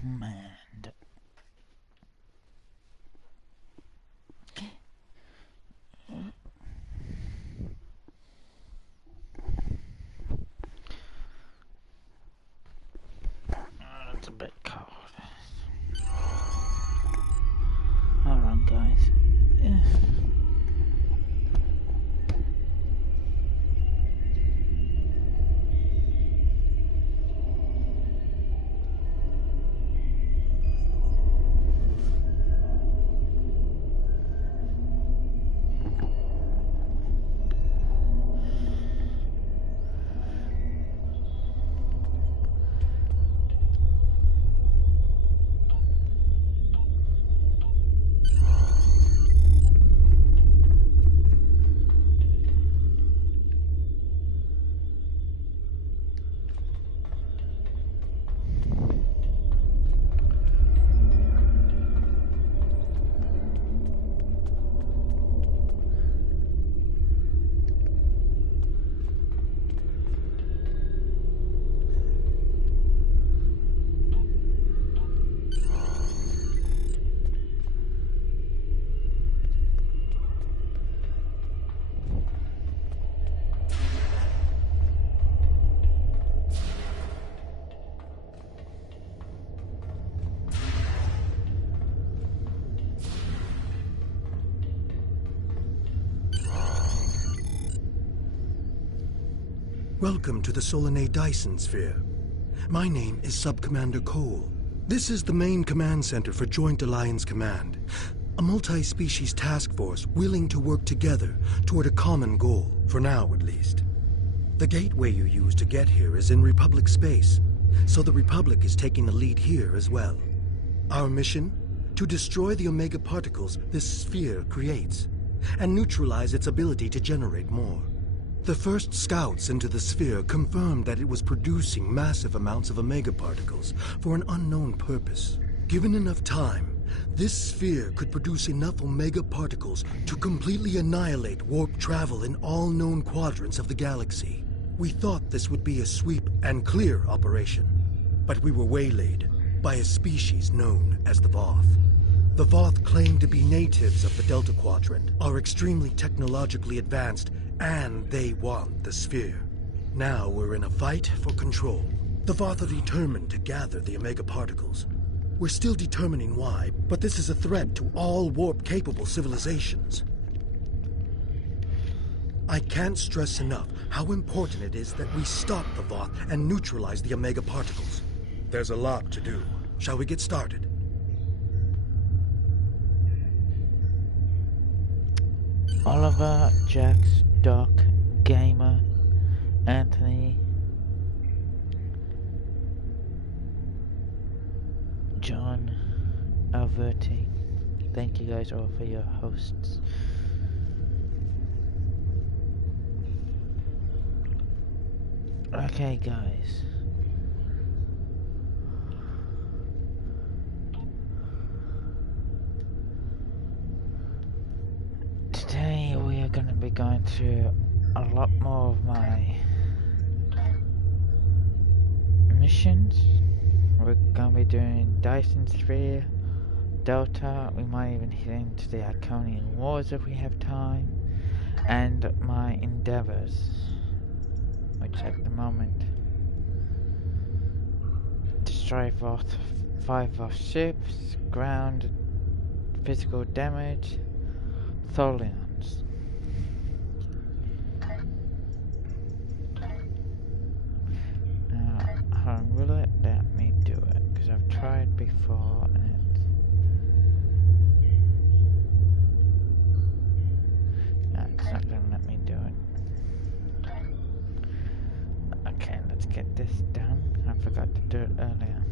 command. It's a bit cold. Hold on, guys. Yeah. Welcome to the Solanae Dyson Sphere. My name is Sub-Commander Cole. This is the main command center for Joint Alliance Command, a multi-species task force willing to work together toward a common goal, for now at least. The gateway you use to get here is in Republic space, so the Republic is taking the lead here as well. Our mission? To destroy the Omega particles this sphere creates, and neutralize its ability to generate more. The first scouts into the sphere confirmed that it was producing massive amounts of Omega particles for an unknown purpose. Given enough time, this sphere could produce enough Omega particles to completely annihilate warp travel in all known quadrants of the galaxy. We thought this would be a sweep and clear operation, but we were waylaid by a species known as the Voth. The Voth claim to be natives of the Delta Quadrant, are extremely technologically advanced, and they want the sphere. Now we're in a fight for control. The Voth are determined to gather the Omega particles. We're still determining why, but this is a threat to all warp-capable civilizations. I can't stress enough how important it is that we stop the Voth and neutralize the Omega particles. There's a lot to do. Shall we get started? Oliver, Jax, Doc, Gamer, Anthony, John, Alberti. Thank you guys all for your hosts. Okay, guys. Today we are going to be going through a lot more of my missions. We're going to be doing Dyson Sphere, Delta, we might even hit into the Iconian Wars if we have time, and my endeavors, which at the moment destroy 5 Voth ships, ground, physical damage, Tholians. Now, will it let me do it? Because I've tried before and it's not going to let me do it. Okay, let's get this done. I forgot to do it earlier.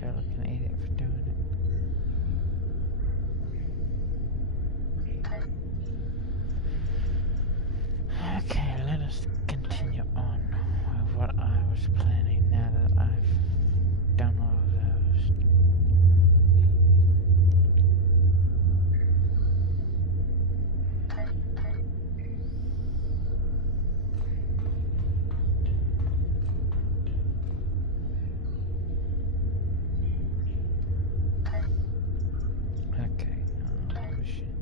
feel like an idiot for doing it. Okay, let us continue on with what I was planning now that I've done all of those. Okay, mission.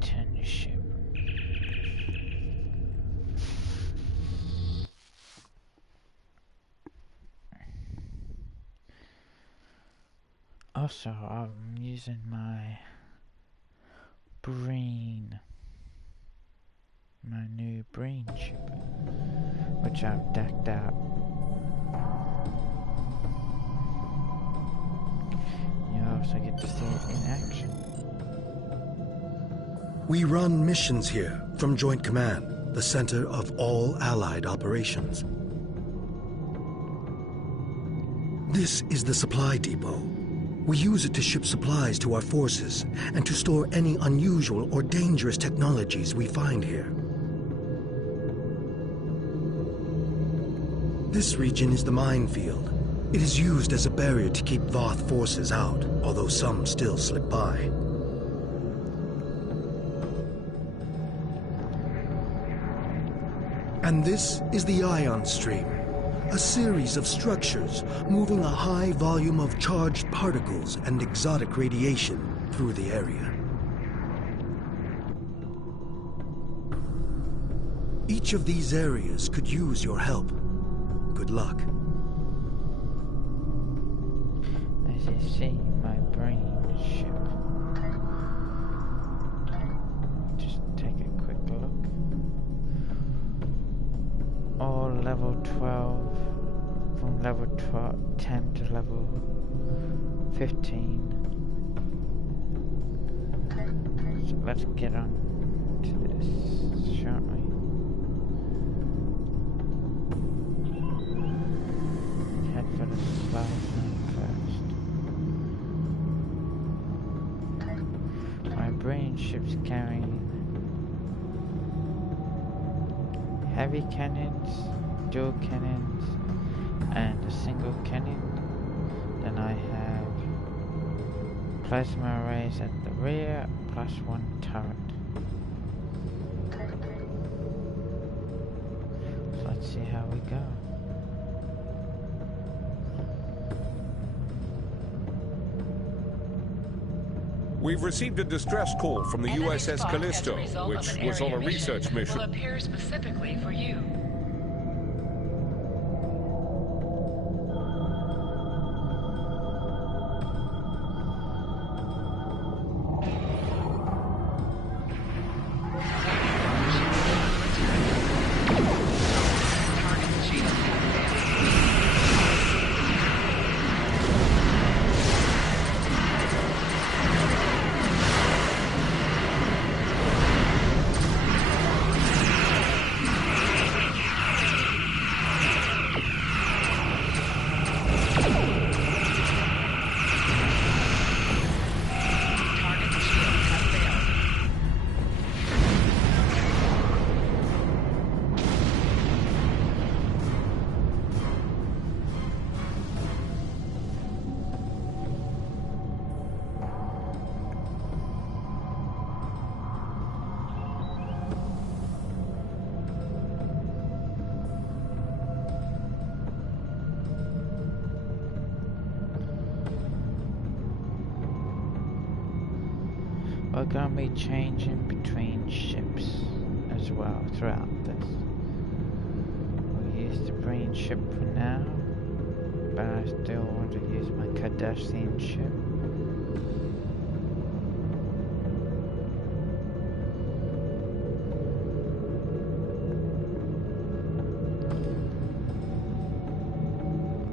Turn your ship. Also, I'm using my new brain chip, which I've decked out. You also get to see it in action. We run missions here from Joint Command, the center of all Allied operations. This is the supply depot. We use it to ship supplies to our forces and to store any unusual or dangerous technologies we find here. This region is the minefield. It is used as a barrier to keep Voth forces out, although some still slip by. And this is the ion stream, a series of structures moving a high volume of charged particles and exotic radiation through the area. Each of these areas could use your help. Good luck. As you see, my brain ship. Just take a quick look. All level 12, from level 10 to level 15. So let's get on to this, shall we? Head for the supply zone first. My brain ship's carrying heavy cannons, dual cannons, and a single cannon. Then I have plasma arrays at the rear, plus one turret. So let's see how we go. We've received a distress call from the USS Callisto, which was on a research mission. Will appear specifically for you. we're gonna be changing between ships as well throughout this. We use the Brain ship for now, but I still want to use my Cardassian ship.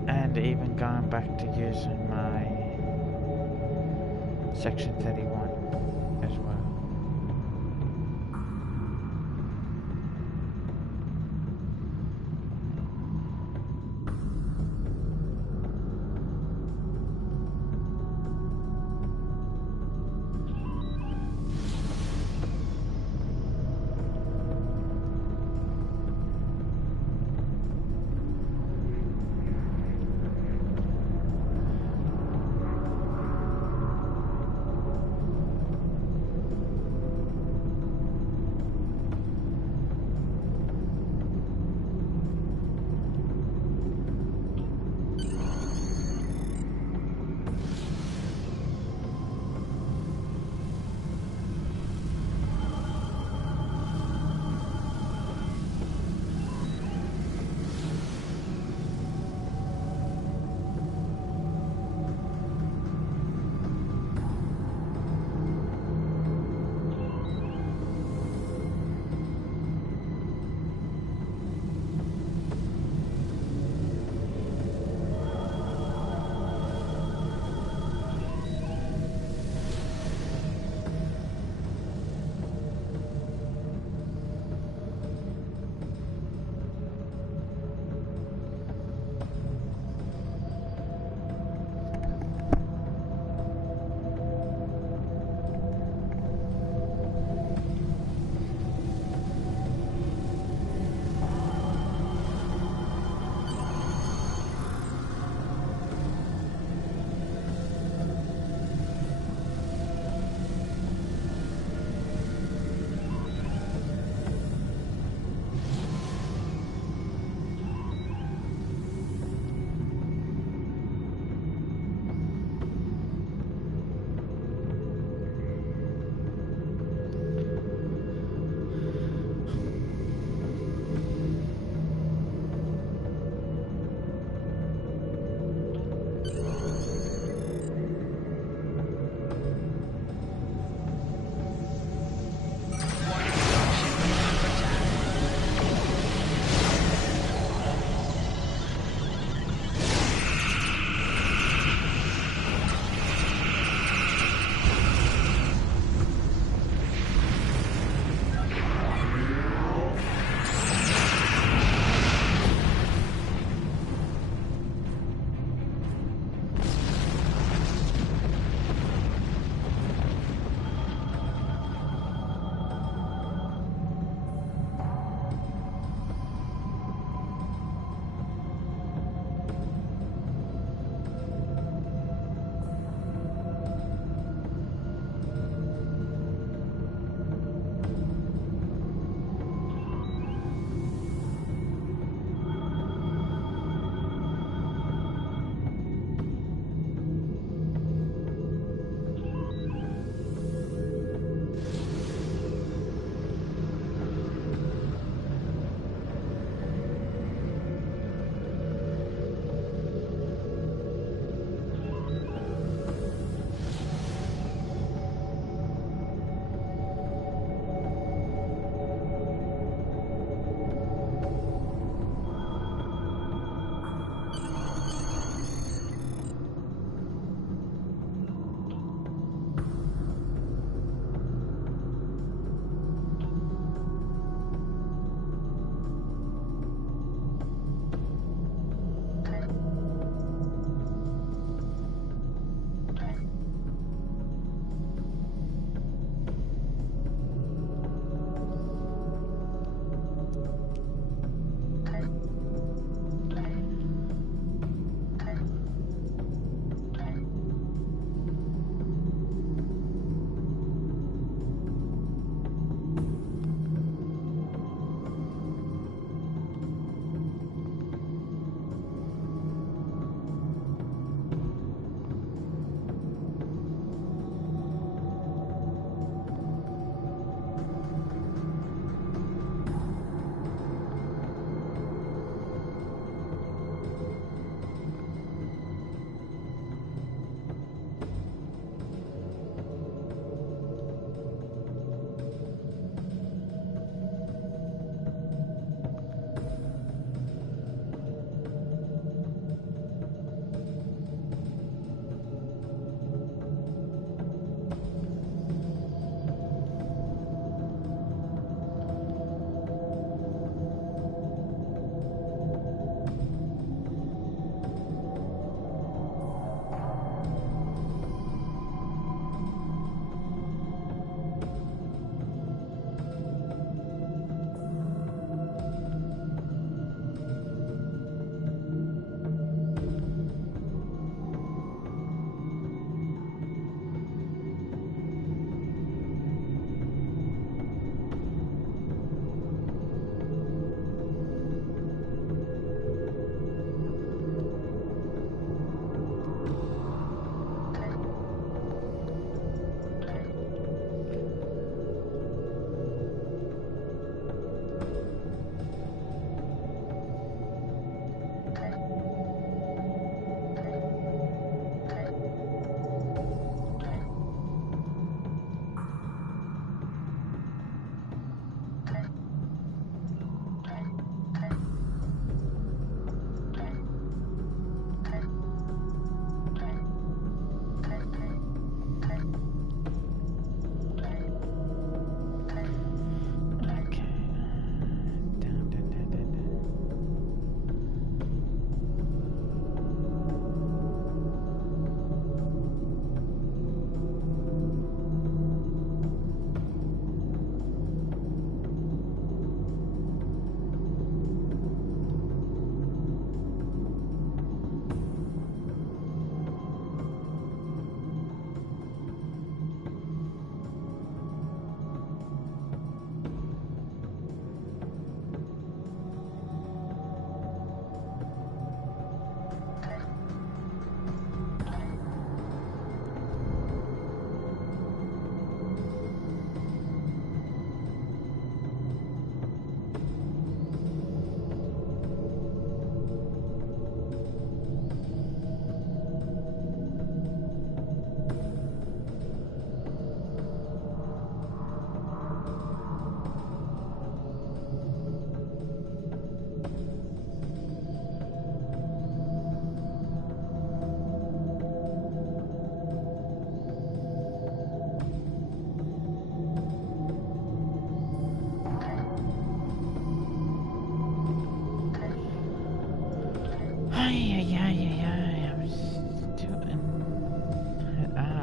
And even going back to using my Section 31 as well.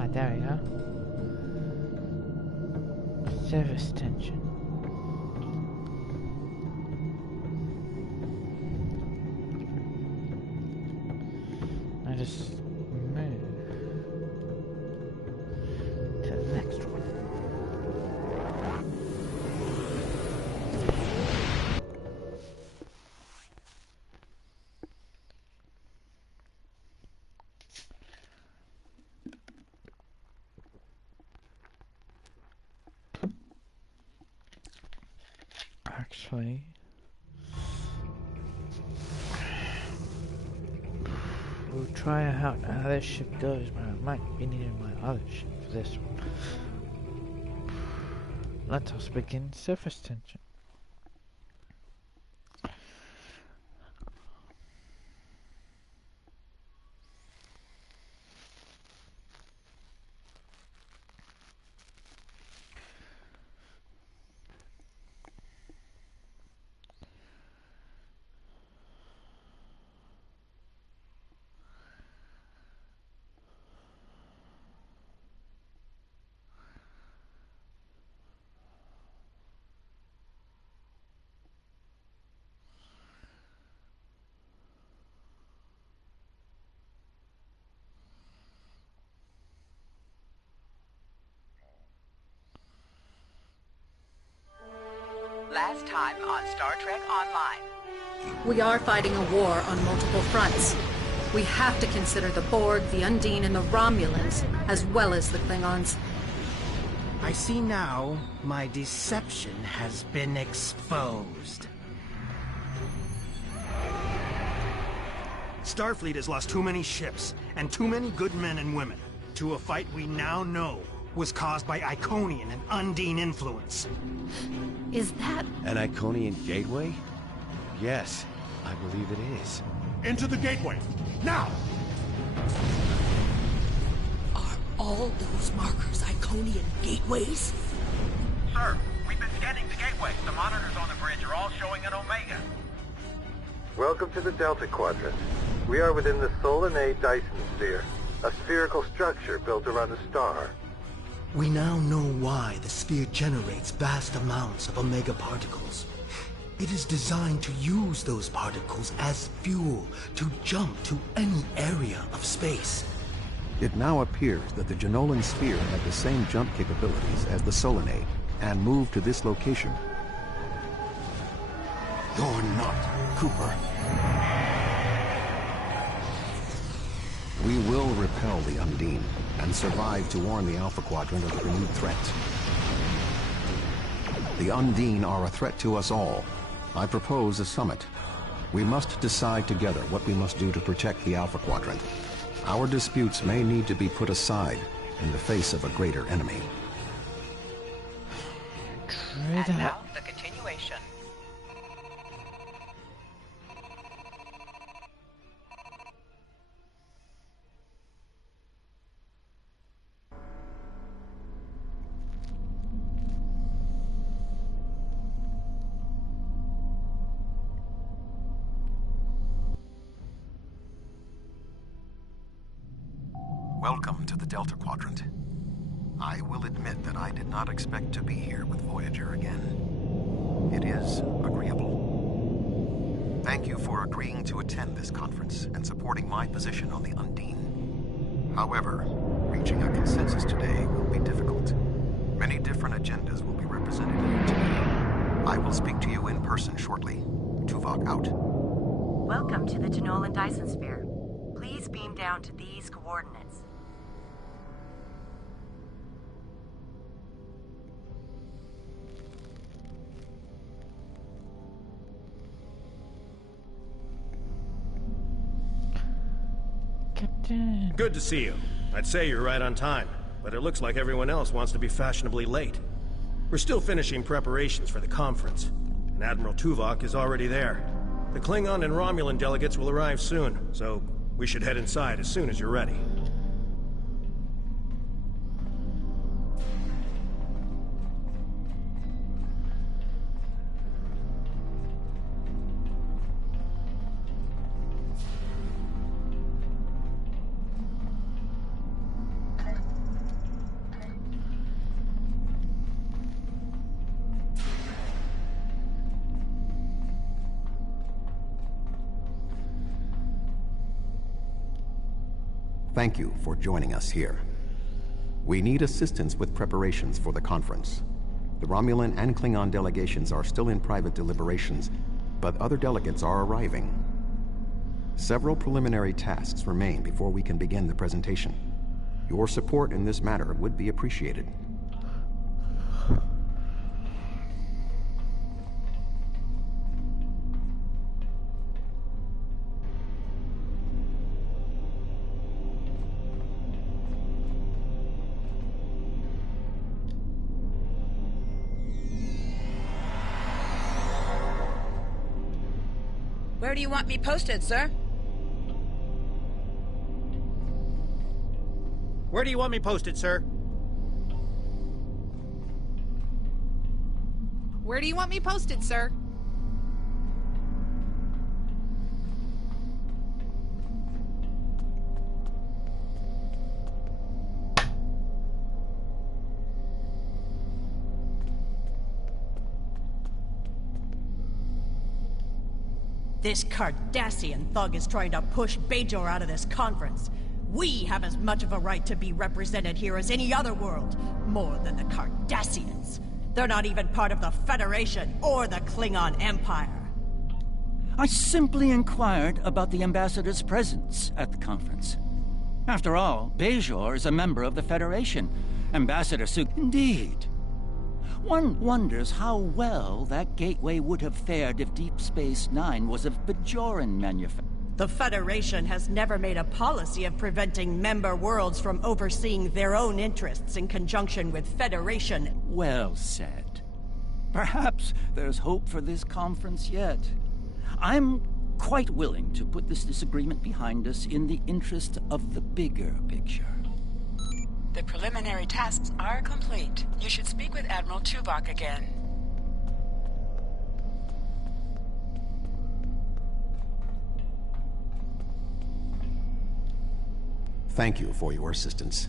Ah, there we are. Service tension. I just move to the next one. Actually, we'll try out how this ship goes, but I might be needing my other ship for this one. Let us begin surface tension. Last time on Star Trek Online. We are fighting a war on multiple fronts. We have to consider the Borg, the Undine, and the Romulans, as well as the Klingons. I see now my deception has been exposed. Starfleet has lost too many ships and too many good men and women to a fight we now know was caused by Iconian and Undine influence. Is that... An Iconian gateway? Yes, I believe it is. Into the gateway! Now! Are all those markers Iconian gateways? Sir, we've been scanning the gateway. The monitors on the bridge are all showing an Omega. Welcome to the Delta Quadrant. We are within the Solon A Dyson sphere, a spherical structure built around a star. We now know why the sphere generates vast amounts of Omega particles. It is designed to use those particles as fuel to jump to any area of space. It now appears that the Jenolan sphere had the same jump capabilities as the Solonade, and moved to this location. You're not Cooper. We will repel the Undine, and survive to warn the Alpha Quadrant of the renewed threat. The Undine are a threat to us all. I propose a summit. We must decide together what we must do to protect the Alpha Quadrant. Our disputes may need to be put aside in the face of a greater enemy. And now, the continuation. Welcome to the Delta Quadrant. I will admit that I did not expect to be here with Voyager again. It is agreeable. Thank you for agreeing to attend this conference and supporting my position on the Undine. However, reaching a consensus today will be difficult. Many different agendas will be represented here today. I will speak to you in person shortly. Tuvok out. Welcome to the Jenolan Dyson sphere. Please beam down to these coordinates. Captain. Good to see you. I'd say you're right on time, but it looks like everyone else wants to be fashionably late. We're still finishing preparations for the conference, and Admiral Tuvok is already there. The Klingon and Romulan delegates will arrive soon, so we should head inside as soon as you're ready. Thank you for joining us here. We need assistance with preparations for the conference. The Romulan and Klingon delegations are still in private deliberations, but other delegates are arriving. Several preliminary tasks remain before we can begin the presentation. Your support in this matter would be appreciated. Where do you want me posted, sir? Where do you want me posted, sir? Where do you want me posted, sir? This Cardassian thug is trying to push Bajor out of this conference. We have as much of a right to be represented here as any other world, more than the Cardassians. They're not even part of the Federation or the Klingon Empire. I simply inquired about the ambassador's presence at the conference. After all, Bajor is a member of the Federation. Ambassador Suk... Indeed. One wonders how well that gateway would have fared if Deep Space Nine was of Bajoran manufacture. The Federation has never made a policy of preventing member worlds from overseeing their own interests in conjunction with Federation. Well said. Perhaps there's hope for this conference yet. I'm quite willing to put this disagreement behind us in the interest of the bigger picture. The preliminary tasks are complete. You should speak with Admiral Tuvok again. Thank you for your assistance.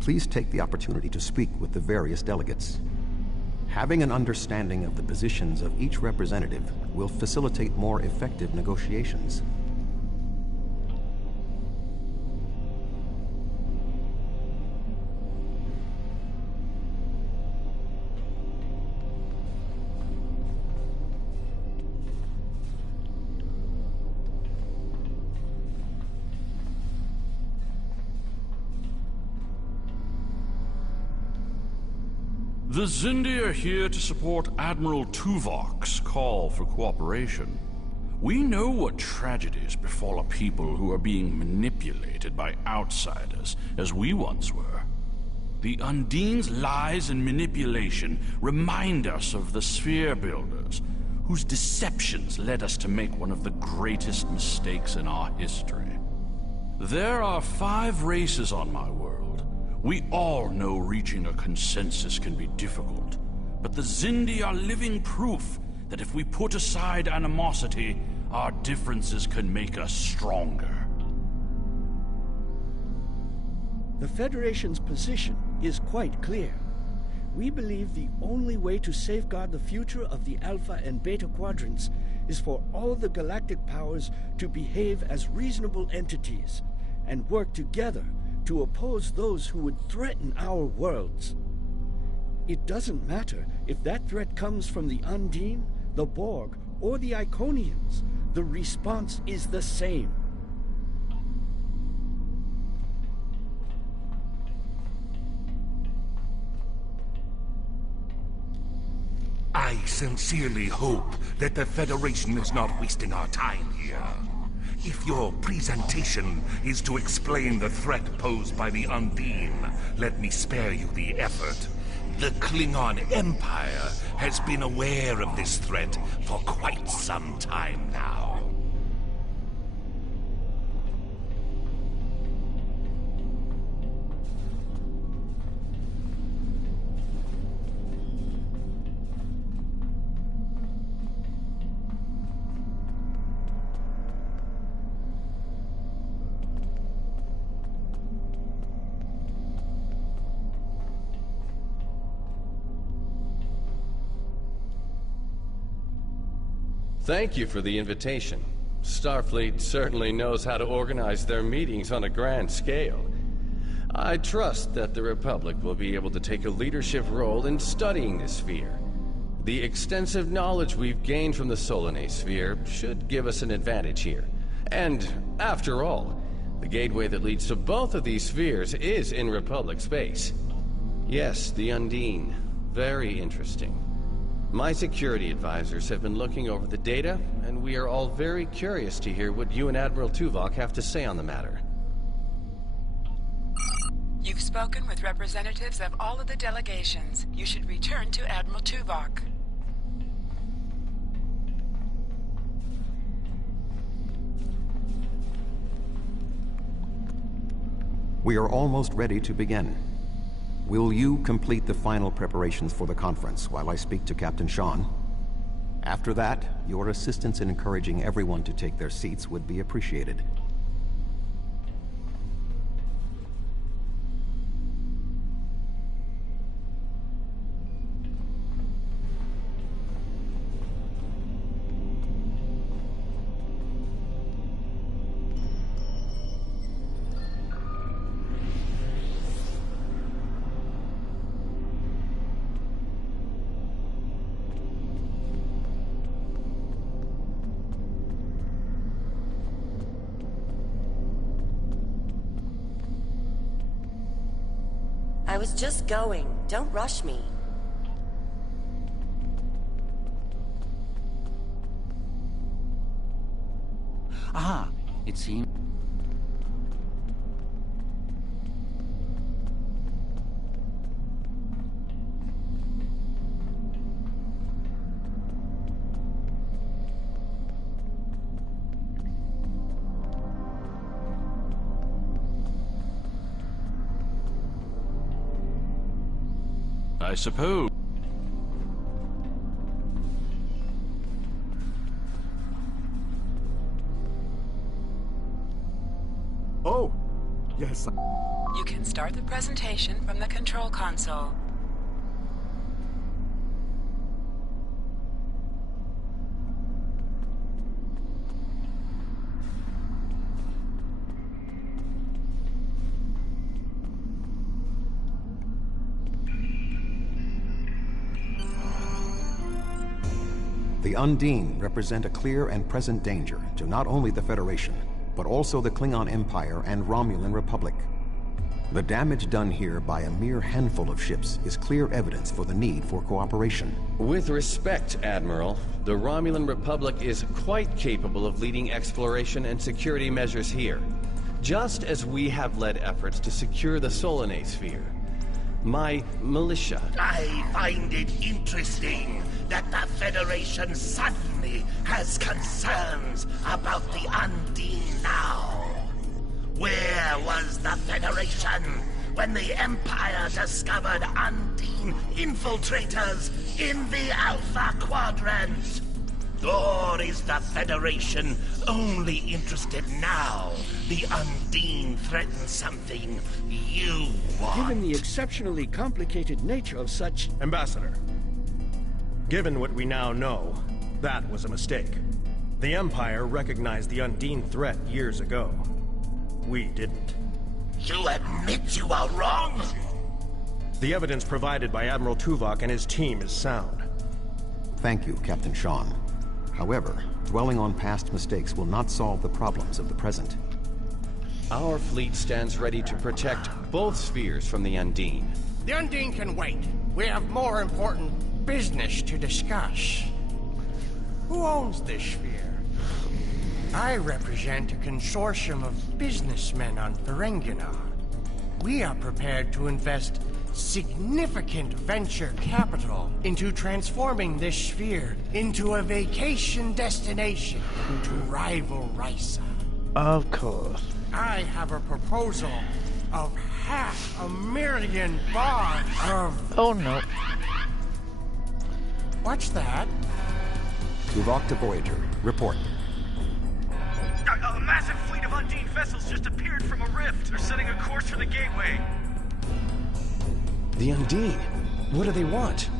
Please take the opportunity to speak with the various delegates. Having an understanding of the positions of each representative will facilitate more effective negotiations. The Xindi are here to support Admiral Tuvok's call for cooperation. We know what tragedies befall a people who are being manipulated by outsiders, as we once were. The Undine's lies and manipulation remind us of the Sphere Builders, whose deceptions led us to make one of the greatest mistakes in our history. There are 5 races on my world. We all know reaching a consensus can be difficult, but the Xindi are living proof that if we put aside animosity, our differences can make us stronger. The Federation's position is quite clear. We believe the only way to safeguard the future of the Alpha and Beta Quadrants is for all the galactic powers to behave as reasonable entities and work together to oppose those who would threaten our worlds. It doesn't matter if that threat comes from the Undine, the Borg, or the Iconians. The response is the same. I sincerely hope that the Federation is not wasting our time here. If your presentation is to explain the threat posed by the Undine, let me spare you the effort. The Klingon Empire has been aware of this threat for quite some time now. Thank you for the invitation. Starfleet certainly knows how to organize their meetings on a grand scale. I trust that the Republic will be able to take a leadership role in studying this sphere. The extensive knowledge we've gained from the Solanae sphere should give us an advantage here. And, after all, the gateway that leads to both of these spheres is in Republic space. Yes, the Undine. Very interesting. My security advisors have been looking over the data, and we are all very curious to hear what you and Admiral Tuvok have to say on the matter. You've spoken with representatives of all of the delegations. You should return to Admiral Tuvok. We are almost ready to begin. Will you complete the final preparations for the conference while I speak to Captain Sean? After that, your assistance in encouraging everyone to take their seats would be appreciated. I was just going. Don't rush me. Ah, it seems... I suppose. Oh, yes. You can start the presentation from the control console. The Undine represent a clear and present danger to not only the Federation, but also the Klingon Empire and Romulan Republic. The damage done here by a mere handful of ships is clear evidence for the need for cooperation. With respect, Admiral, the Romulan Republic is quite capable of leading exploration and security measures here, just as we have led efforts to secure the Solanae sphere. My militia... I find it interesting that the Federation suddenly has concerns about the Undine now. Where was the Federation when the Empire discovered Undine infiltrators in the Alpha Quadrant? Or is the Federation only interested now the Undine threatens something you want? Given the exceptionally complicated nature of such... Ambassador, given what we now know, that was a mistake. The Empire recognized the Undine threat years ago. We didn't. You admit you are wrong? The evidence provided by Admiral Tuvok and his team is sound. Thank you, Captain Sean. However, dwelling on past mistakes will not solve the problems of the present. Our fleet stands ready to protect both spheres from the Undine. The Undine can wait. We have more important business to discuss. Who owns this sphere? I represent a consortium of businessmen on Ferenginar. We are prepared to invest significant venture capital into transforming this sphere into a vacation destination to rival Risa. Of course. I have a proposal of $500,000 of... Oh no. What's that? Tuvok to Voyager. Report. A massive fleet of Undine vessels just appeared from a rift. They're setting a course for the gateway. The Undine? What do they want?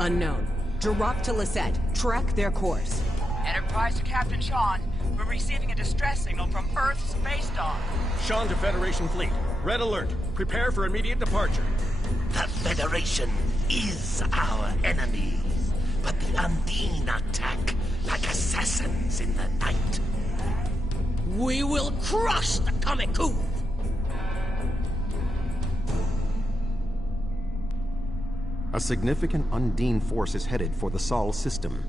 Unknown. Drop to Lisette. Track their course. Enterprise to Captain Sean. We're receiving a distress signal from Earth's space dock. Sean to Federation Fleet. Red alert. Prepare for immediate departure. The Federation is our enemy, but the Undine attack like assassins in the night. We will crush the Comic-Coup! A significant Undine force is headed for the Sol system.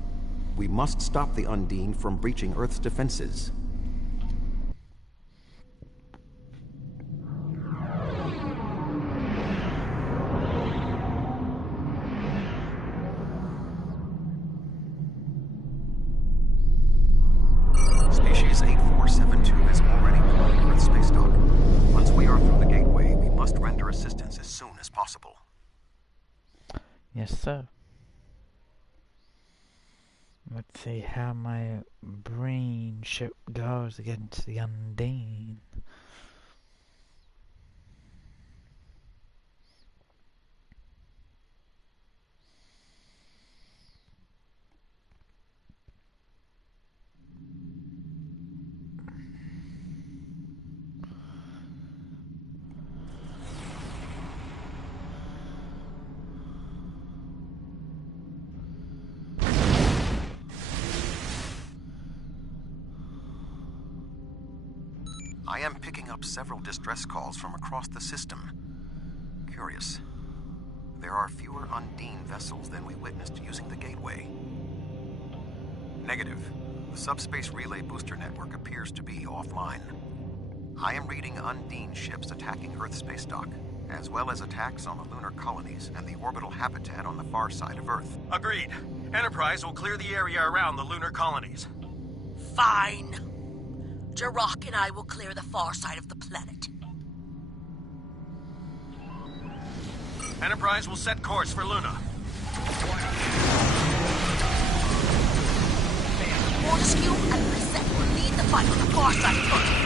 We must stop the Undine from breaching Earth's defenses. Species 8472 is already boarding Earth's space dock. Once we are through the gateway, we must render assistance as soon as possible. Yes, sir. Let's see how my brain ship goes against the Undine. I am picking up several distress calls from across the system. Curious. There are fewer Undine vessels than we witnessed using the gateway. Negative. The subspace relay booster network appears to be offline. I am reading Undine ships attacking Earth's space dock, as well as attacks on the lunar colonies and the orbital habitat on the far side of Earth. Agreed. Enterprise will clear the area around the lunar colonies. Fine. Jirok and I will clear the far side of the planet. Enterprise will set course for Luna. Fortescue and Brissett will lead the fight on the far side of Earth.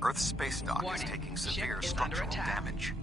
Earth's space dock is taking severe structural damage.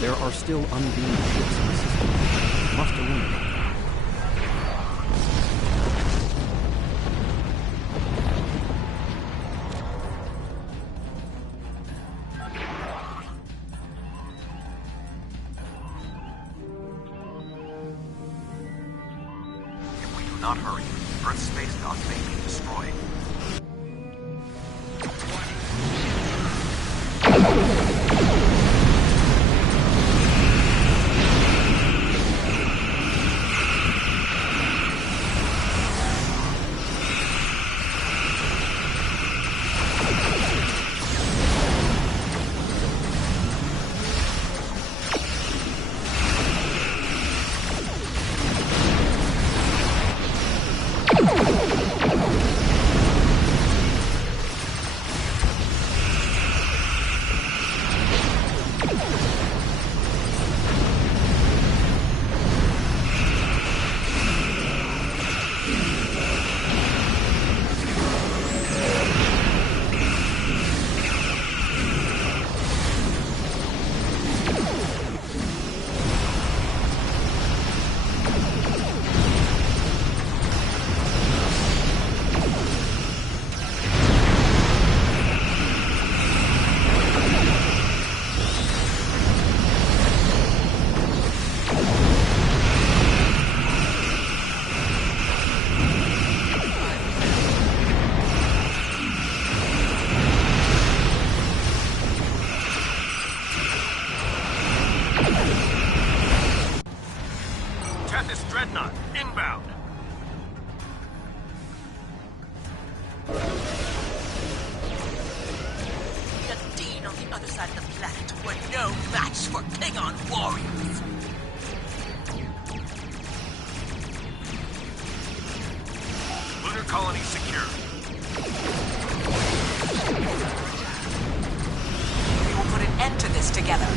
There are still Undine ships in the system. We must eliminate them. not hurry. Earth's space dock may be destroyed. Dreadnought, inbound. The Dean on the other side of the planet were no match for Klingon warriors. Lunar colony secure. We will put an end to this together.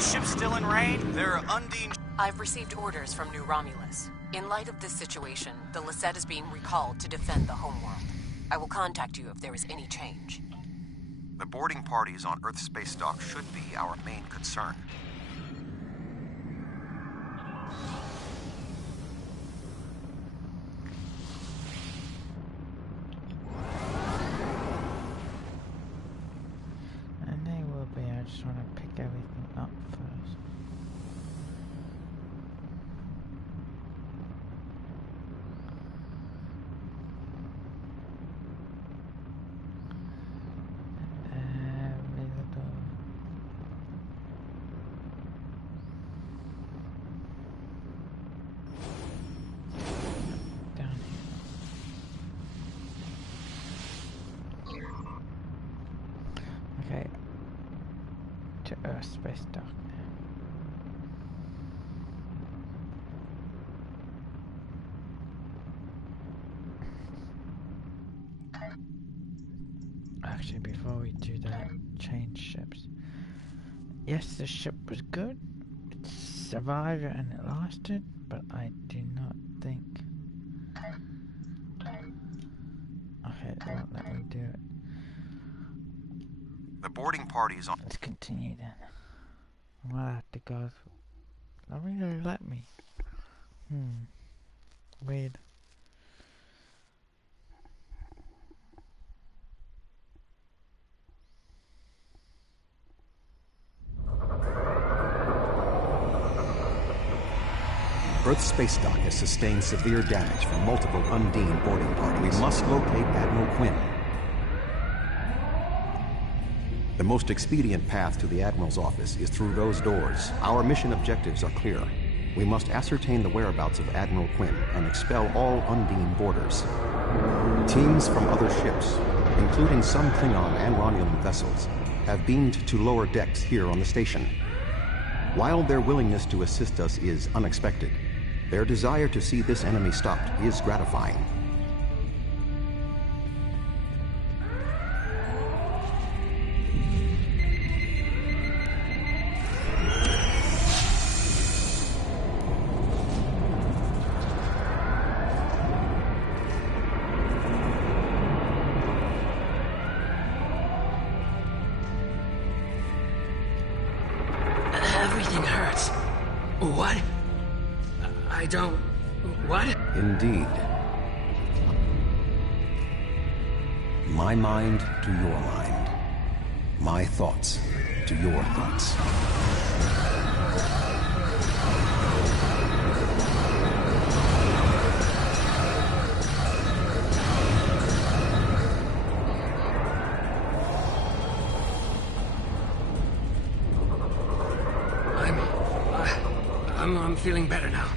Ships still in raid? There are Undine... I've received orders from New Romulus. In light of this situation, the Lisette is being recalled to defend the homeworld. I will contact you if there is any change. The boarding parties on Earth's space dock should be our main concern. And they will be. I just want to pick everything up first. to Earth space dock now. Actually, before we do that, change ships. Yes, the ship was good. It survived and it lasted, but I do not think... Okay, it won't let me do it. The boarding party is on. Let's continue then. I might have to go. Not really let me. Weird. Earth's space dock has sustained severe damage from multiple Undine boarding parties. We must locate Admiral Quinn. The most expedient path to the Admiral's office is through those doors. Our mission objectives are clear. We must ascertain the whereabouts of Admiral Quinn and expel all Undine boarders. Teams from other ships, including some Klingon and Romulan vessels, have beamed to lower decks here on the station. While their willingness to assist us is unexpected, their desire to see this enemy stopped is gratifying. Everything hurts. What? I don't... What? Indeed. My mind to your mind. My thoughts to your thoughts. I'm feeling better now.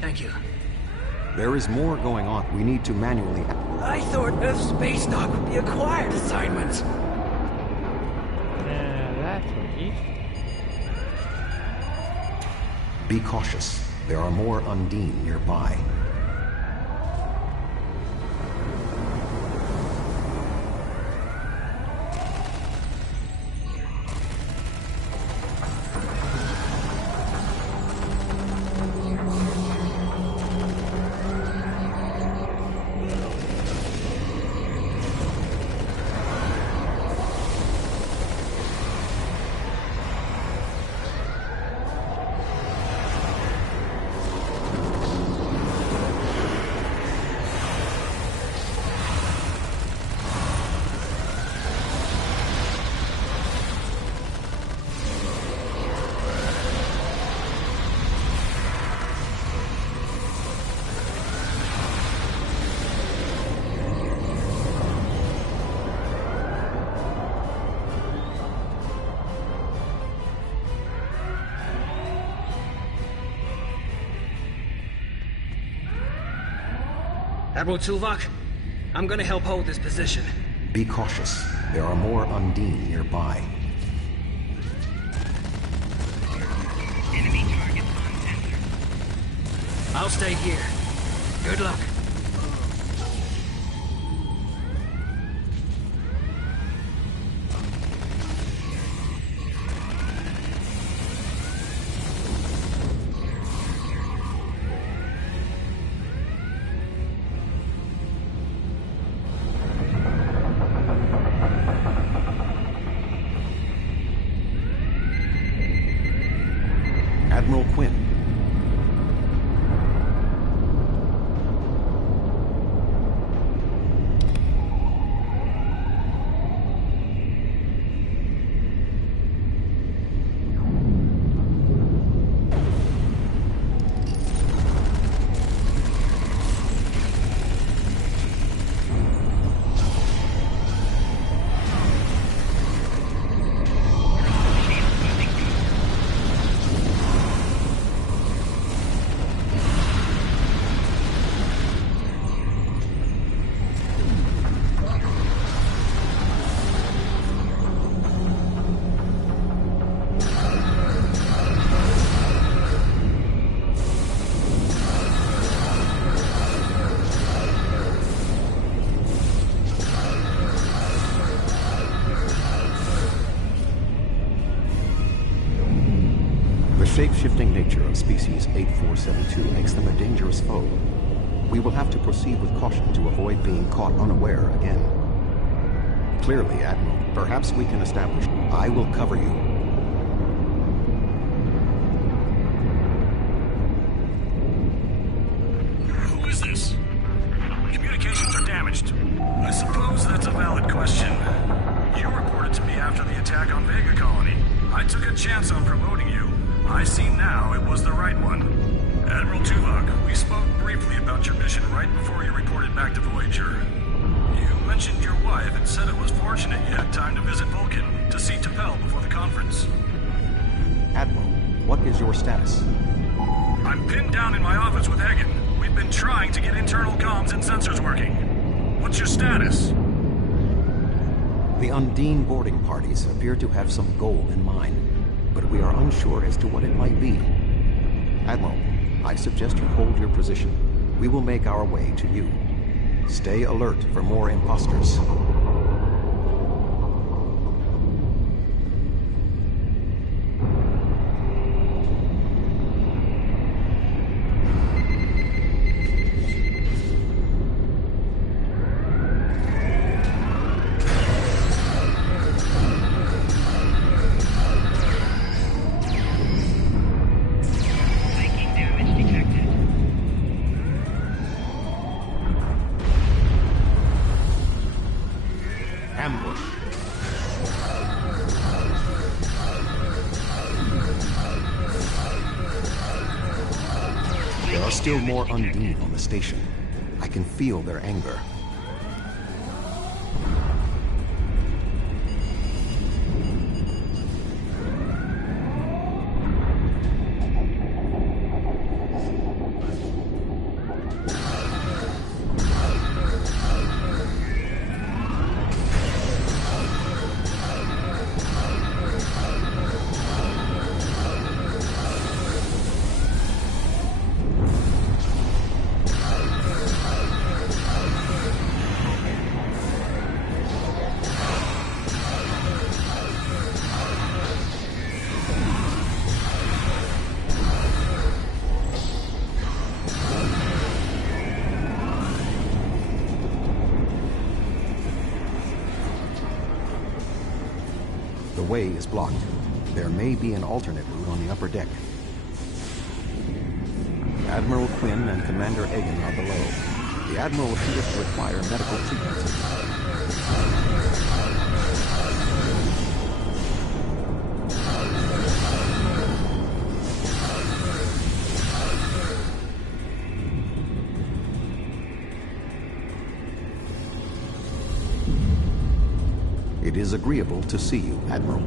Thank you. There is more going on. We need to manually... I thought Earth's space dock would be a quiet assignment. That's weird. Be cautious. There are more Undine nearby. Admiral Tuvok, I'm gonna help hold this position. Be cautious. There are more Undine nearby. Enemy targets on sensor. I'll stay here. Good luck. Admiral Quinn. shifting nature of species 8472 makes them a dangerous foe. We will have to proceed with caution to avoid being caught unaware again. Clearly, Admiral, perhaps we can establish... I will cover you. Who is this? Communications are damaged. I suppose that's a valid question. You reported to me after the attack on Vega Colony. I took a chance on promoting you. I see now it was the right one. Admiral Tuvok, we spoke briefly about your mission right before you reported back to Voyager. You mentioned your wife and said it was fortunate you had time to visit Vulcan to see T'Pel before the conference. Admiral, what is your status? I'm pinned down in my office with Egan. We've been trying to get internal comms and sensors working. What's your status? The Undine boarding parties appear to have some goal in mind, but we are unsure as to what it might be. Admiral, I suggest you hold your position. We will make our way to you. Stay alert for more imposters. Still more Undine on the station. I can feel their anger. The way is blocked. There may be an alternate route on the upper deck. Admiral Quinn and Commander Egan are below. The Admiral appears to require medical treatment. It is agreeable to see you, Admiral.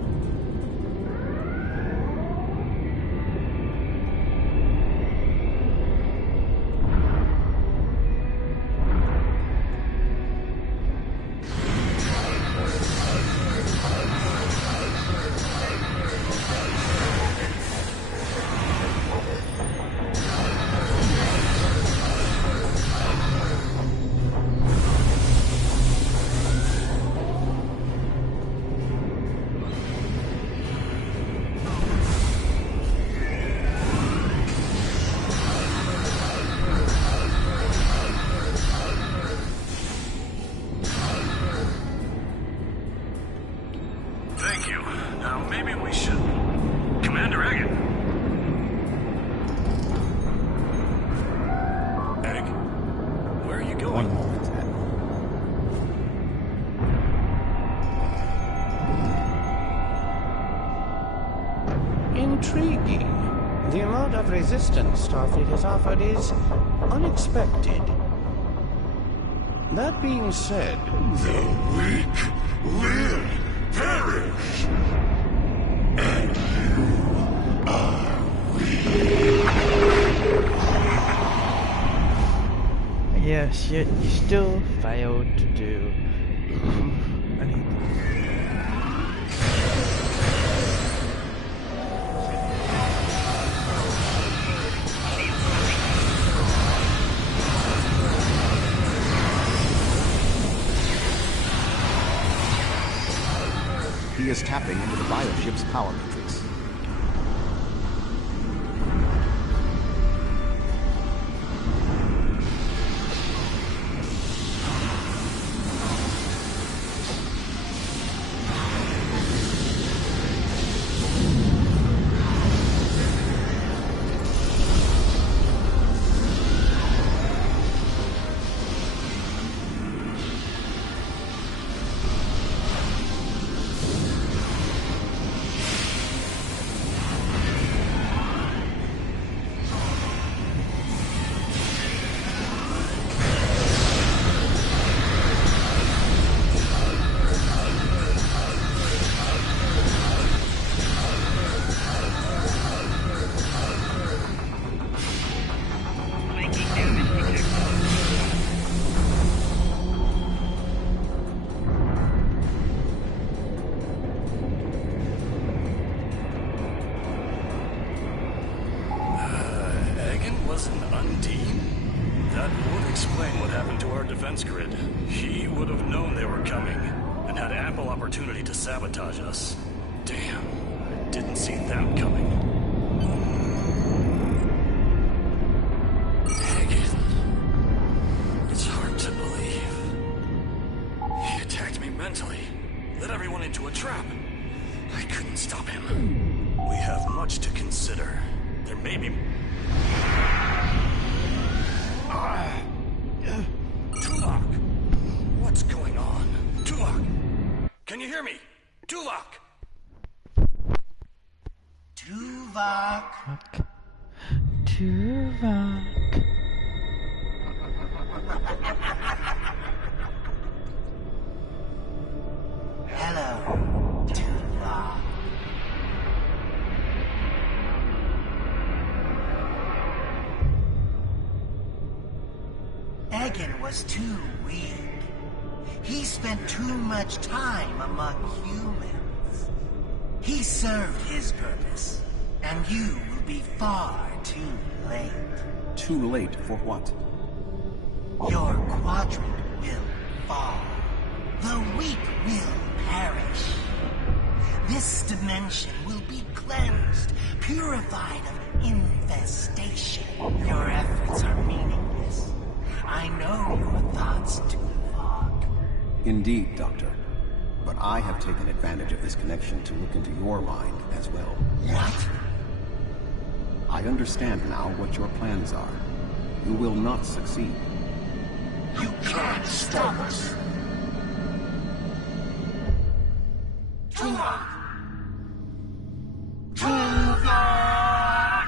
Intriguing. The amount of resistance Starfleet has offered is unexpected. That being said... The weak will perish. And you are weak. Yes, yet you still failed to do anything. He is tapping into the bioship's power matrix. ample opportunity to sabotage us. Damn, I didn't see that coming. Hagen. It's hard to believe. He attacked me mentally, led everyone into a trap. I couldn't stop him. We have much to consider. There may be... Tuvok! What's going on? Tuvok! Can you hear me? Tuvok! Tuvok! Tuvok. Hello, Tuvok. Egan was too weak. He spent too much time among humans. He served his purpose, and you will be far too late. Too late for what? Your quadrant will fall. The weak will perish. This dimension will be cleansed, purified of infestation. Your efforts are meaningless. I know your thoughts, Tuvok. Indeed, Doctor. But I have taken advantage of this connection to look into your mind as well. What? I understand now what your plans are. You will not succeed. You can't stop us. Tuvok! Tuvok!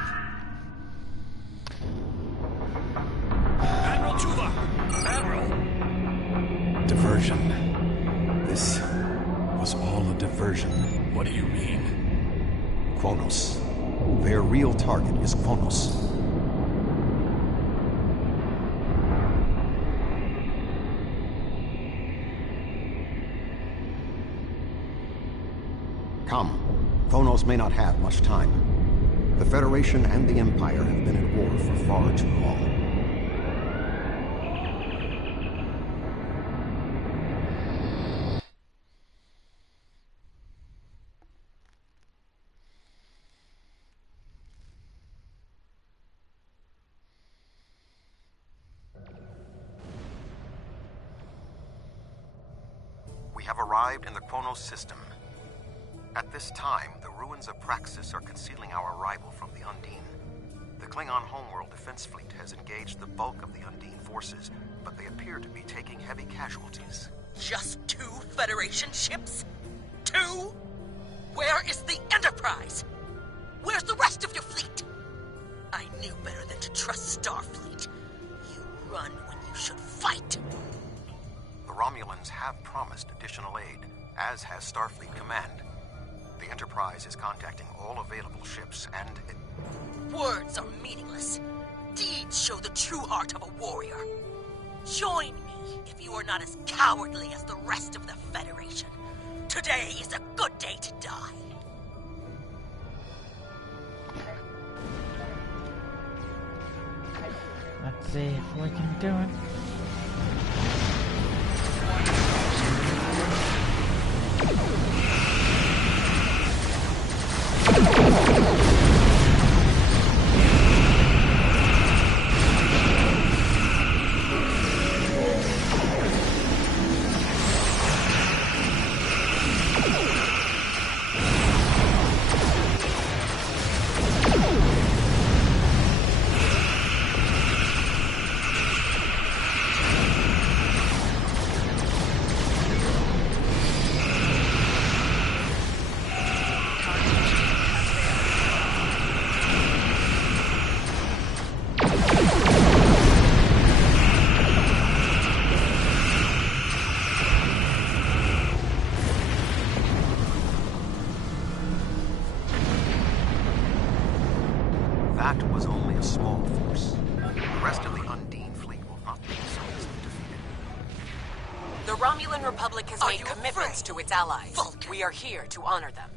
Admiral Tuvok! Admiral! Diversion. This was all a diversion. What do you mean? Kronos. Their real target is Kronos. Come. Kronos may not have much time. The Federation and the Empire have been at war for far too long. We have arrived in the Kronos system. At this time, the ruins of Praxis are concealing our arrival from the Undine. The Klingon homeworld defense fleet has engaged the bulk of the Undine forces, but they appear to be taking heavy casualties. Just 2 Federation ships? 2? Where is the Enterprise? Where's the rest of your fleet? I knew better than to trust Starfleet. You run when you should fight. The Romulans have promised additional aid, as has Starfleet Command. The Enterprise is contacting all available ships, and Words are meaningless. Deeds show the true heart of a warrior. Join me if you are not as cowardly as the rest of the Federation. Today is a good day to die. Let's see if we can do it. that was only a small force. The rest of the Undine fleet will not be so easily defeated. The Romulan Republic has made commitments to its allies. We are here to honor them.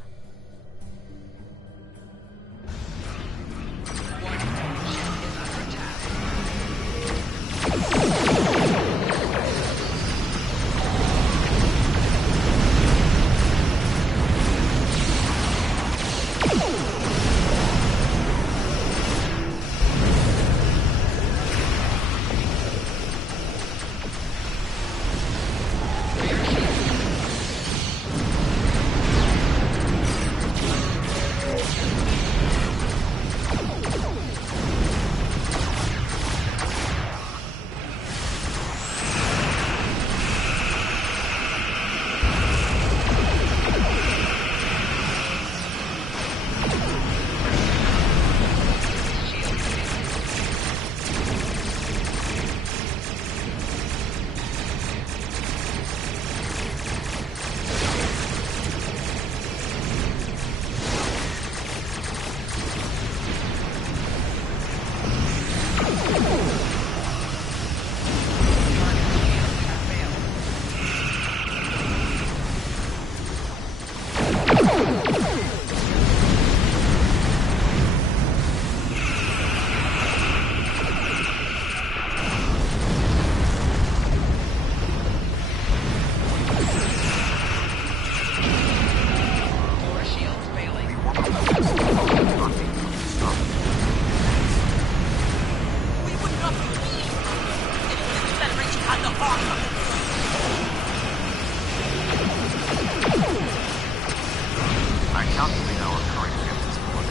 Calculate our current chances for one.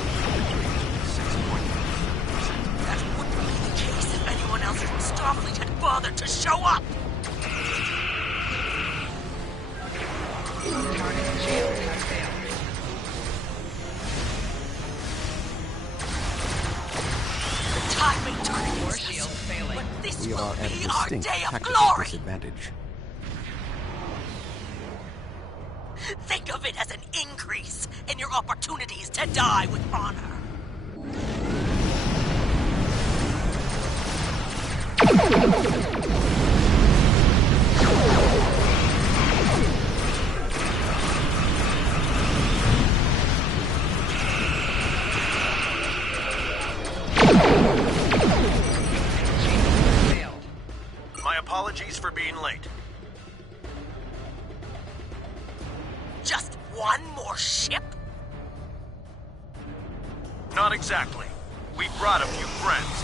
6.8%. That wouldn't be the case if anyone else from Starfleet had bothered to show up! The tide may turn against us, but this We will are at a be our distinct day of tactical glory! disadvantage. Think of it as an increase in your opportunities to die with honor. My apologies for being late. Just one more ship? Not exactly. We brought a few friends.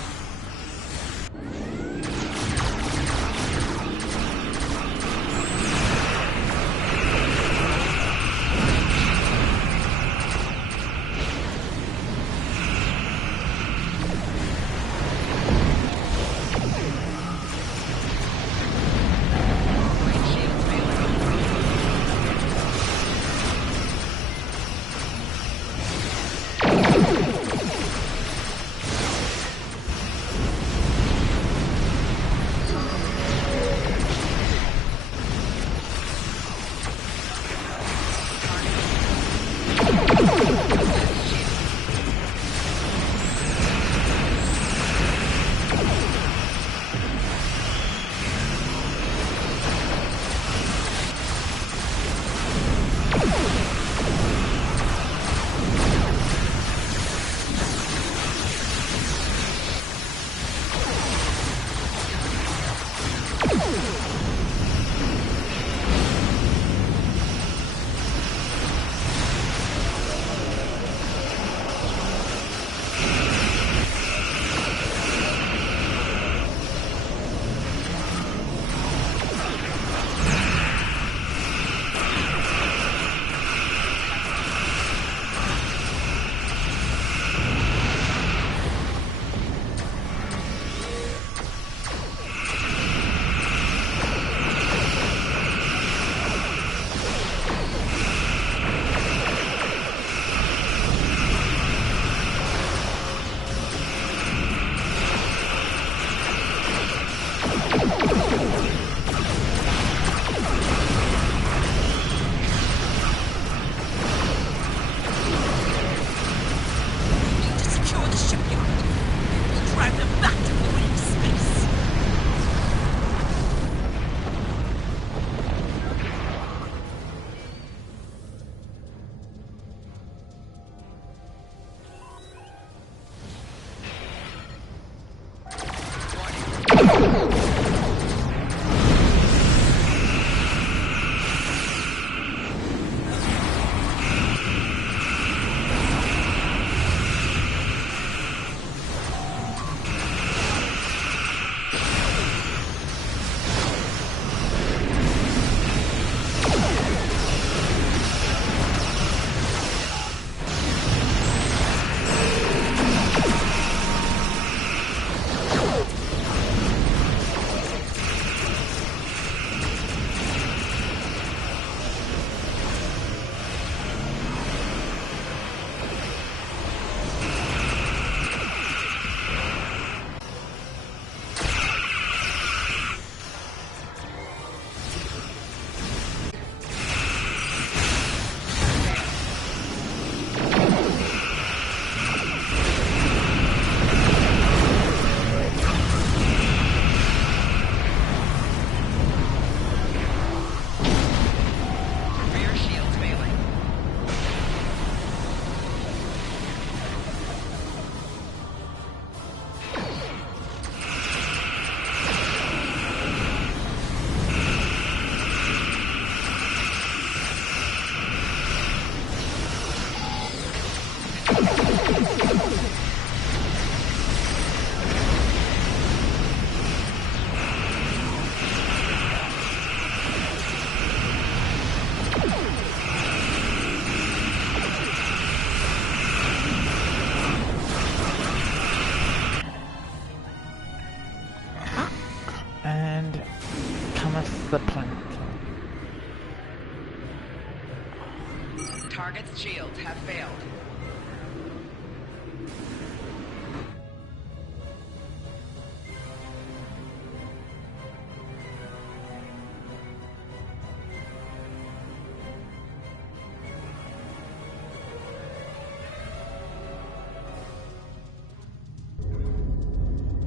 Target's shields have failed.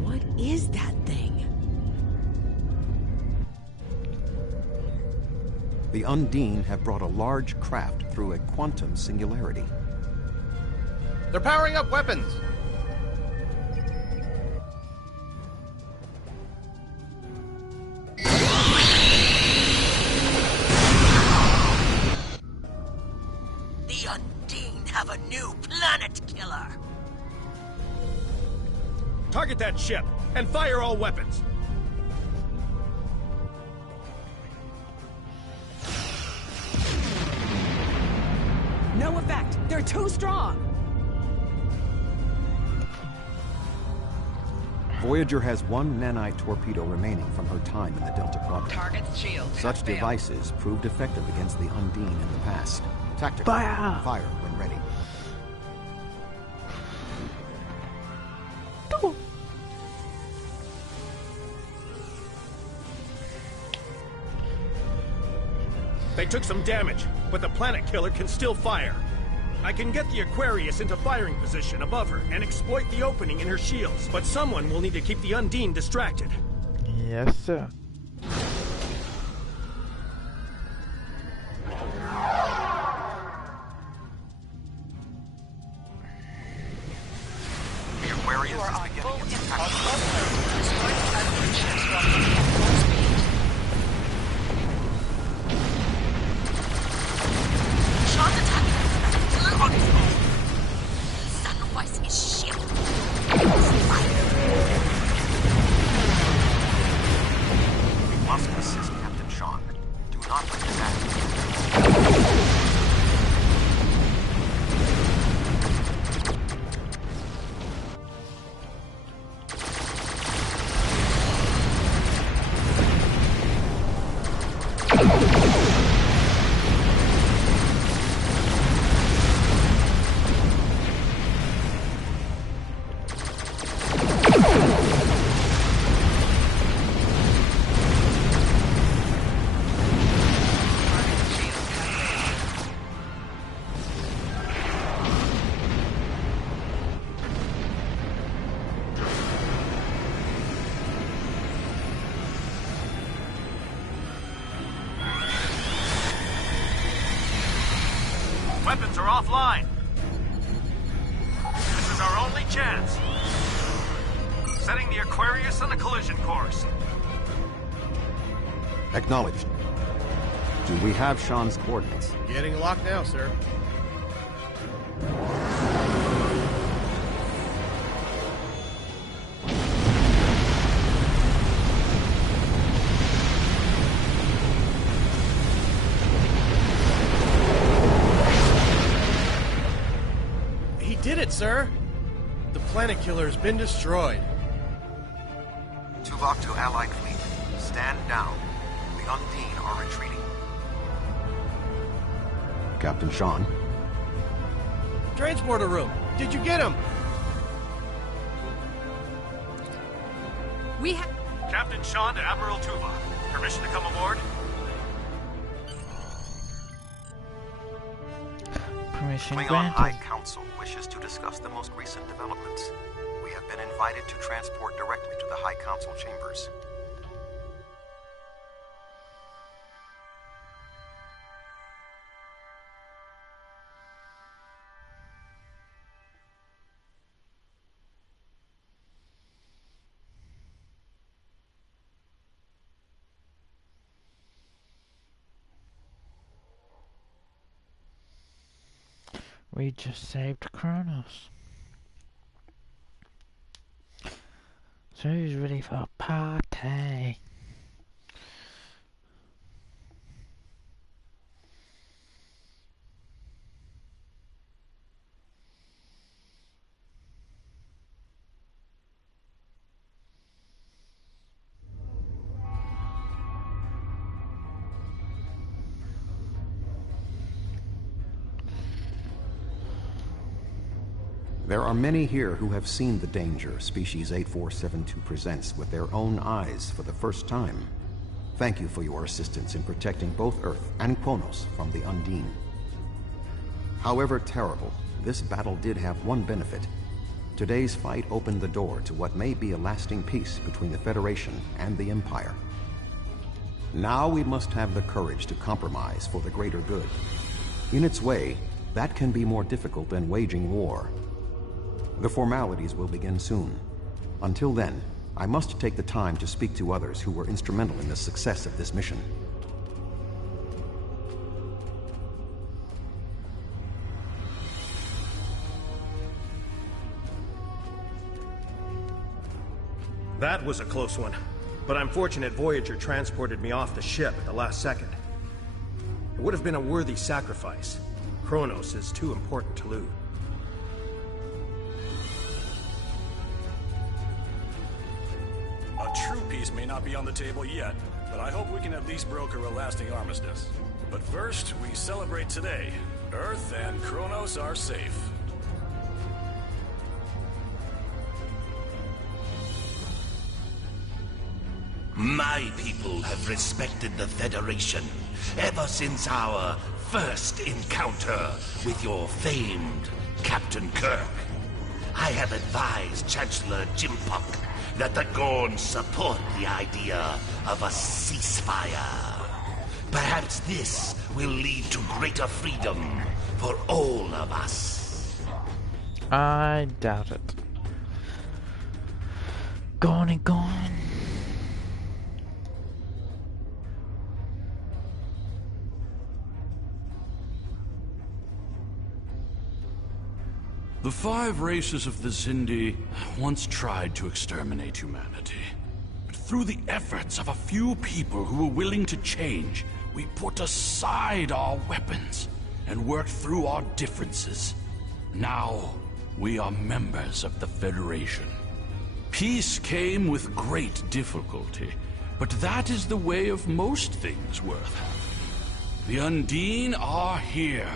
What is that thing? The Undine have brought a large craft through a quantum singularity. They're powering up weapons! The Undine have a new planet killer! Target that ship, and fire all weapons! No effect. They're too strong. Voyager has one nanite torpedo remaining from her time in the Delta Quadrant. Target's shields Such have failed. devices proved effective against the Undine in the past. Tactical. Fire when ready. They took some damage, but the planet killer can still fire. I can get the Aquarius into firing position above her and exploit the opening in her shields, but someone will need to keep the Undine distracted. Yes, sir. The Aquarius is beginning its attack. Destroy the Undine ships while moving at full speed. Sean's attacking the killer on his own. Sacrifice his ship. We must assist Captain Sean. Do not let this happen. Weapons are offline. This is our only chance. Setting the Aquarius on a collision course. Acknowledged. Do we have Sean's coordinates? Getting locked now, sir. He did it, sir! The planet killer has been destroyed. Tuvok to Allied fleet. Stand down. The Undine are retreating. Captain Sean. Transporter room. Did you get him? We have... Captain Sean to Admiral Tuvok. Permission to come aboard? Permission Klingon granted. High Council wishes to discuss the most recent developments. We have been invited to transport directly to the High Council chambers. We just saved Kronos. So who's ready for a party? There are many here who have seen the danger Species 8472 presents with their own eyes for the first time. Thank you for your assistance in protecting both Earth and Kronos from the Undine. However terrible, this battle did have one benefit. Today's fight opened the door to what may be a lasting peace between the Federation and the Empire. Now we must have the courage to compromise for the greater good. In its way, that can be more difficult than waging war. The formalities will begin soon. Until then, I must take the time to speak to others who were instrumental in the success of this mission. That was a close one, but I'm fortunate Voyager transported me off the ship at the last second. It would have been a worthy sacrifice. Kronos is too important to lose. A true peace may not be on the table yet, but I hope we can at least broker a lasting armistice. But first, we celebrate today. Earth and Kronos are safe. My people have respected the Federation ever since our first encounter with your famed Captain Kirk. I have advised Chancellor Jimpuck that the Gorns support the idea of a ceasefire. Perhaps this will lead to greater freedom for all of us. I doubt it. Gone and gone. The 5 races of the Zindi once tried to exterminate humanity. But through the efforts of a few people who were willing to change, we put aside our weapons and worked through our differences. Now, we are members of the Federation. Peace came with great difficulty, but that is the way of most things worth having. The Undine are here.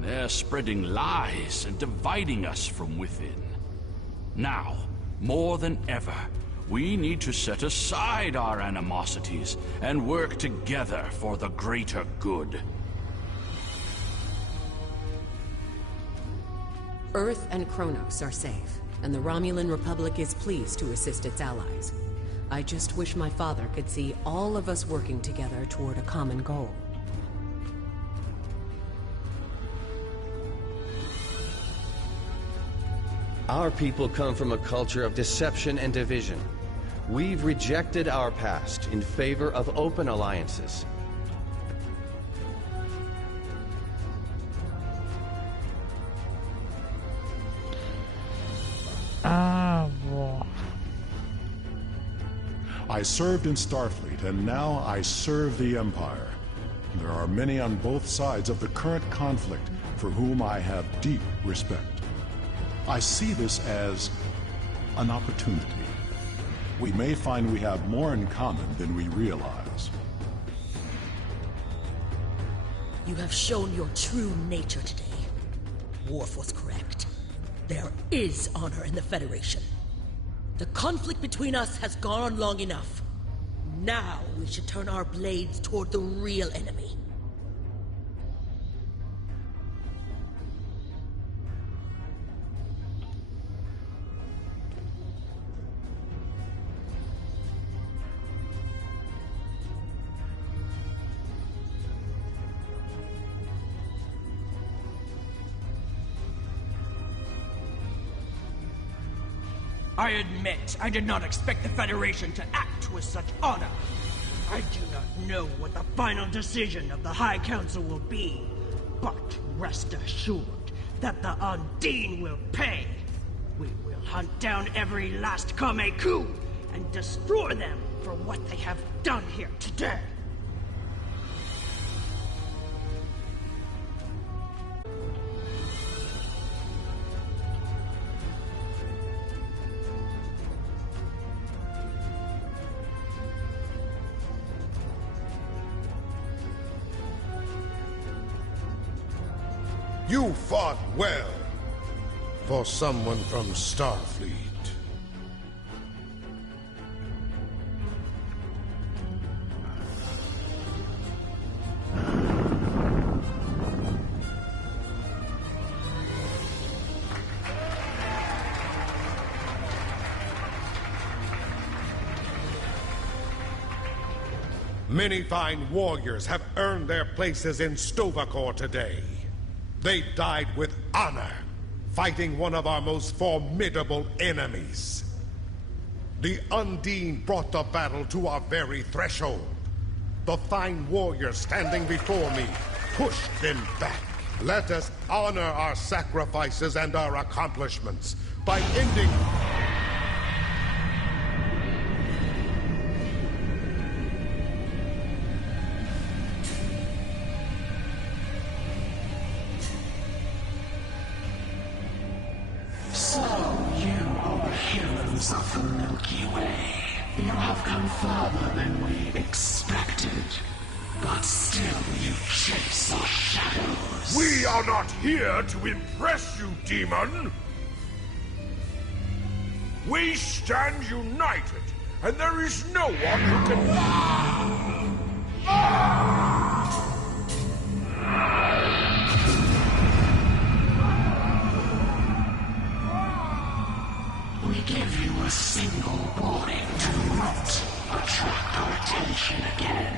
They're spreading lies and dividing us from within. Now, more than ever, we need to set aside our animosities and work together for the greater good. Earth and Kronos are safe, and the Romulan Republic is pleased to assist its allies. I just wish my father could see all of us working together toward a common goal. Our people come from a culture of deception and division. We've rejected our past in favor of open alliances. I served in Starfleet, and now I serve the Empire. There are many on both sides of the current conflict for whom I have deep respect. I see this as an opportunity. We may find we have more in common than we realize. You have shown your true nature today. Worf was correct. There is honor in the Federation. The conflict between us has gone on long enough. Now we should turn our blades toward the real enemy. I admit, I did not expect the Federation to act with such honor. I do not know what the final decision of the High Council will be, but rest assured that the Undine will pay. We will hunt down every last Kameku and destroy them for what they have done here today. You fought well. for someone from Starfleet. Many fine warriors have earned their places in Stovacor today. They died with honor, fighting one of our most formidable enemies. The Undine brought the battle to our very threshold. The fine warriors standing before me pushed them back. Let us honor our sacrifices and our accomplishments by ending... So, you are humans of the Milky Way. You have come further than we expected. But still you chase our shadows. We are not here to impress you, demon! We stand united, and there is no one who can... We give you a single warning to not attract our attention again.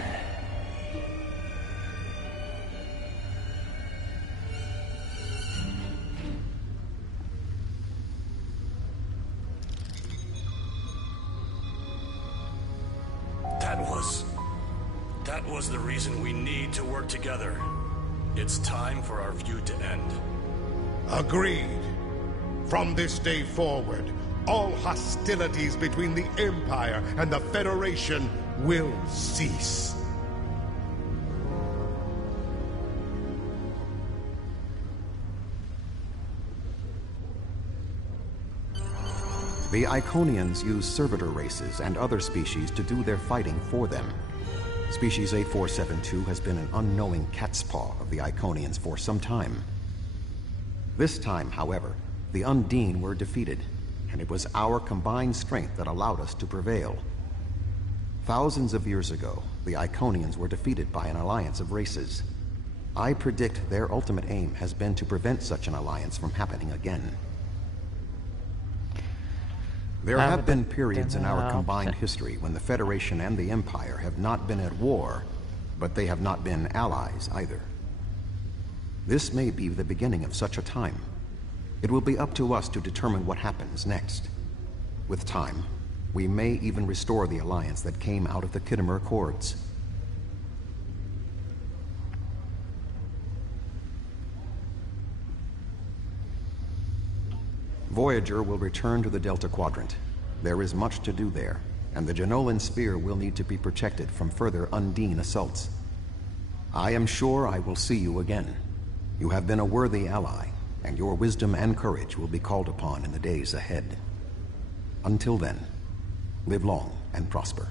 That was the reason we need to work together. It's time for our feud to end. Agreed. From this day forward, all hostilities between the Empire and the Federation will cease. The Iconians use servitor races and other species to do their fighting for them. Species 8472 has been an unknowing catspaw of the Iconians for some time. This time, however, the Undine were defeated, and it was our combined strength that allowed us to prevail. Thousands of years ago, the Iconians were defeated by an alliance of races. I predict their ultimate aim has been to prevent such an alliance from happening again. There have been periods in our combined history when the Federation and the Empire have not been at war, but they have not been allies either. This may be the beginning of such a time. It will be up to us to determine what happens next. With time, we may even restore the alliance that came out of the Khitomer Accords. Voyager will return to the Delta Quadrant. There is much to do there, and the Jenolan Sphere will need to be protected from further Undine assaults. I am sure I will see you again. You have been a worthy ally, and your wisdom and courage will be called upon in the days ahead. Until then, live long and prosper.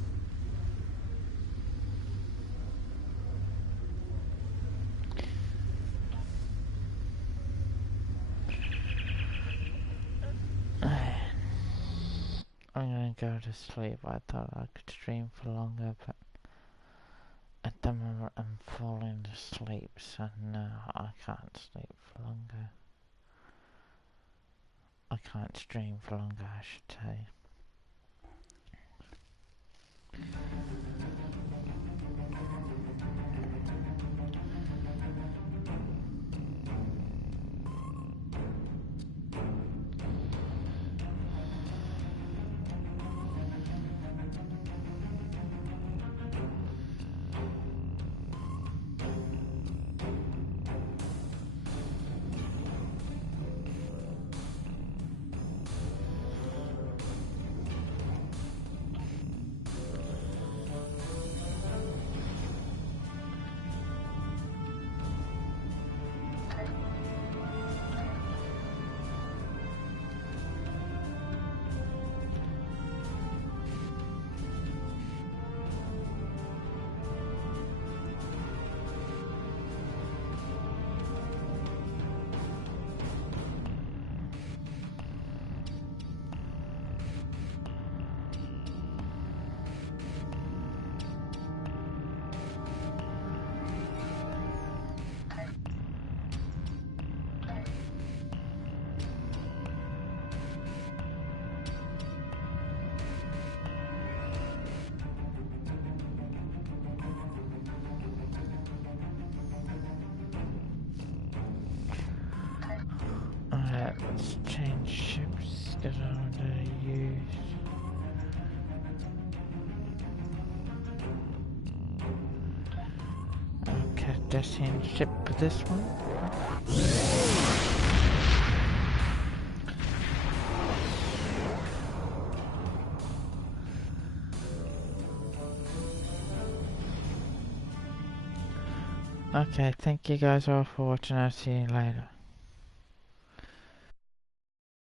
I'm gonna go to sleep. I thought I could stream for longer, but at the moment I'm falling asleep, so no, I can't sleep for longer. I can't stream for longer, I should say. Because I want to use... Okay, Cardassian ship for this one. Okay, thank you guys all for watching. I'll see you later.